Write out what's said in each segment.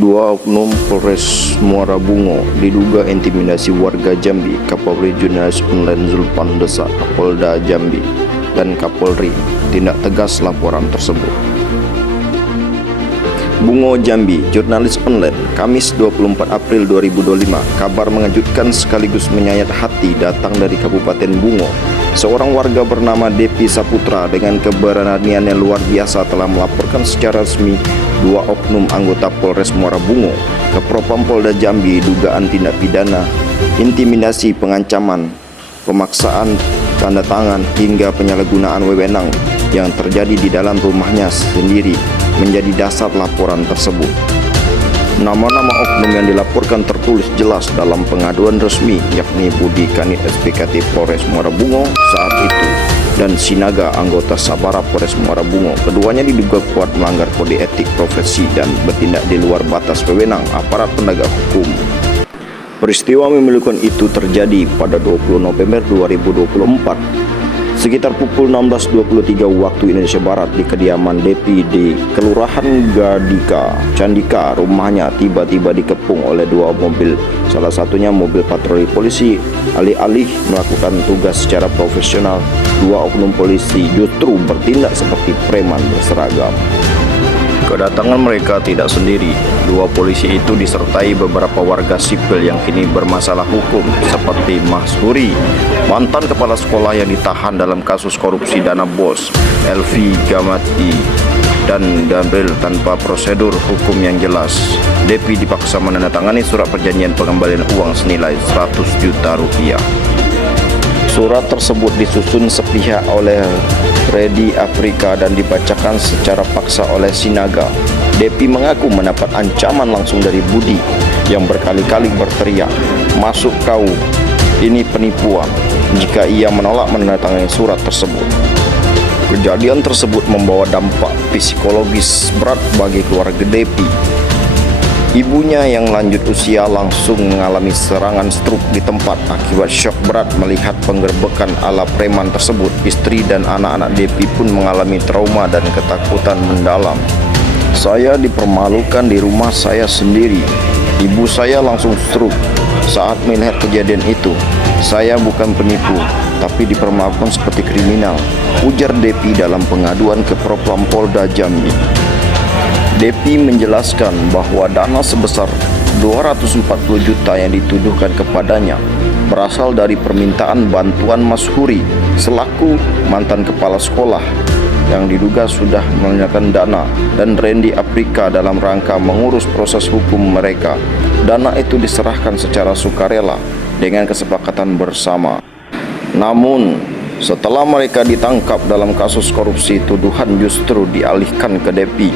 Dua oknum Polres Muara Bungo diduga intimidasi warga Jambi. Kapolri Jurnalis Online Zulpan Desa Kapolda Jambi dan Kapolri tindak tegas laporan tersebut. Bungo Jambi, Jurnalis Online, Kamis 24 April 2025. Kabar mengejutkan sekaligus menyayat hati datang dari Kabupaten Bungo. Seorang warga bernama Depi Saputra dengan keberanian yang luar biasa telah melaporkan secara resmi dua oknum anggota Polres Muara Bungo ke Propam Polda Jambi dugaan tindak pidana, intimidasi, pengancaman, pemaksaan, tanda tangan hingga penyalahgunaan wewenang yang terjadi di dalam rumahnya sendiri menjadi dasar laporan tersebut. Nama-nama oknum yang dilaporkan tertulis jelas dalam pengaduan resmi, yakni Budi Kanit SPKT Polres Muara Bungo saat itu dan Sinaga anggota Sabara Polres Muara Bungo. Keduanya diduga kuat melanggar kode etik profesi dan bertindak di luar batas wewenang aparat penegak hukum. Peristiwa memilukan itu terjadi pada 20 November 2024 sekitar pukul 16.23 waktu Indonesia Barat di kediaman Depi di Kelurahan Gadika, Candika. Rumahnya tiba-tiba dikepung oleh dua mobil, salah satunya mobil patroli polisi. Alih-alih melakukan tugas secara profesional, dua oknum polisi justru bertindak seperti preman berseragam. Kedatangan mereka tidak sendiri. Dua polisi itu disertai beberapa warga sipil yang kini bermasalah hukum seperti Mahsuri, mantan kepala sekolah yang ditahan dalam kasus korupsi dana BOS, Elvi Gamati, dan Damril tanpa prosedur hukum yang jelas. Depi dipaksa menandatangani surat perjanjian pengembalian uang senilai 100 juta rupiah. Surat tersebut disusun sepihak oleh Redi Afrika dan dibacakan secara paksa oleh Sinaga. Depi mengaku mendapat ancaman langsung dari Budi yang berkali-kali berteriak, "Masuk kau, ini penipuan," jika ia menolak menandatangani surat tersebut. Kejadian tersebut membawa dampak psikologis berat bagi keluarga Depi. Ibunya yang lanjut usia langsung mengalami serangan stroke di tempat akibat syok berat melihat penggerbekan ala preman tersebut. Istri dan anak-anak Depi pun mengalami trauma dan ketakutan mendalam. "Saya dipermalukan di rumah saya sendiri. Ibu saya langsung stroke saat melihat kejadian itu. Saya bukan penipu, tapi dipermalukan seperti kriminal," ujar Depi dalam pengaduan ke Propam Polda Jambi. Depi menjelaskan bahwa dana sebesar 240 juta yang dituduhkan kepadanya berasal dari permintaan bantuan Mahsuri selaku mantan kepala sekolah yang diduga sudah menyalahkan dana, dan Redi Afrika dalam rangka mengurus proses hukum mereka. Dana itu diserahkan secara sukarela dengan kesepakatan bersama. Namun setelah mereka ditangkap dalam kasus korupsi, tuduhan justru dialihkan ke Depi.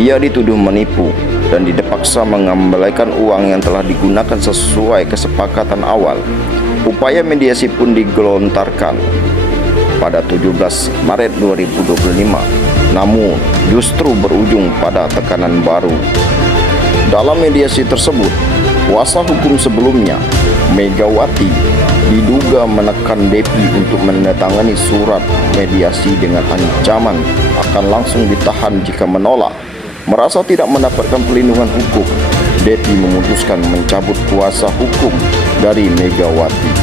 Ia dituduh menipu dan dipaksa mengembalikan uang yang telah digunakan sesuai kesepakatan awal. Upaya mediasi pun digelontarkan pada 17 Maret 2025, namun justru berujung pada tekanan baru. Dalam mediasi tersebut, kuasa hukum sebelumnya, Megawati, diduga menekan Depi untuk menandatangani surat mediasi dengan ancaman akan langsung ditahan jika menolak. Merasa tidak mendapatkan perlindungan hukum, Depi memutuskan mencabut kuasa hukum dari Megawati.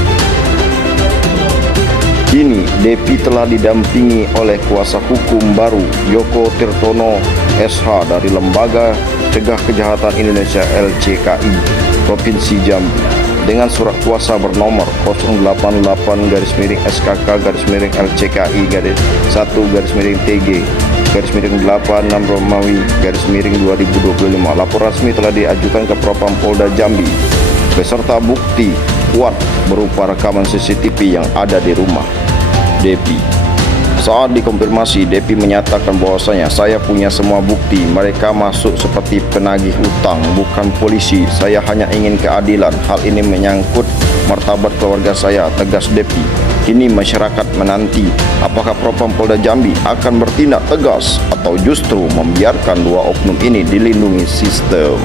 Kini Depi telah didampingi oleh kuasa hukum baru, Joko Tirtono SH dari Lembaga Cegah Kejahatan Indonesia LCKI Provinsi Jambi dengan surat kuasa bernomor 088-LCKI-1-TG-86 Romawi-2025. Laporan resmi telah diajukan ke Propam Polda Jambi beserta bukti kuat berupa rekaman CCTV yang ada di rumah Depi. Saat dikonfirmasi, Depi menyatakan bahwasanya, "Saya punya semua bukti. Mereka masuk seperti penagih utang, bukan polisi. Saya hanya ingin keadilan. Hal ini menyangkut martabat keluarga saya," tegas Depi. Kini masyarakat menanti apakah Propam Polda Jambi akan bertindak tegas atau justru membiarkan dua oknum ini dilindungi sistem.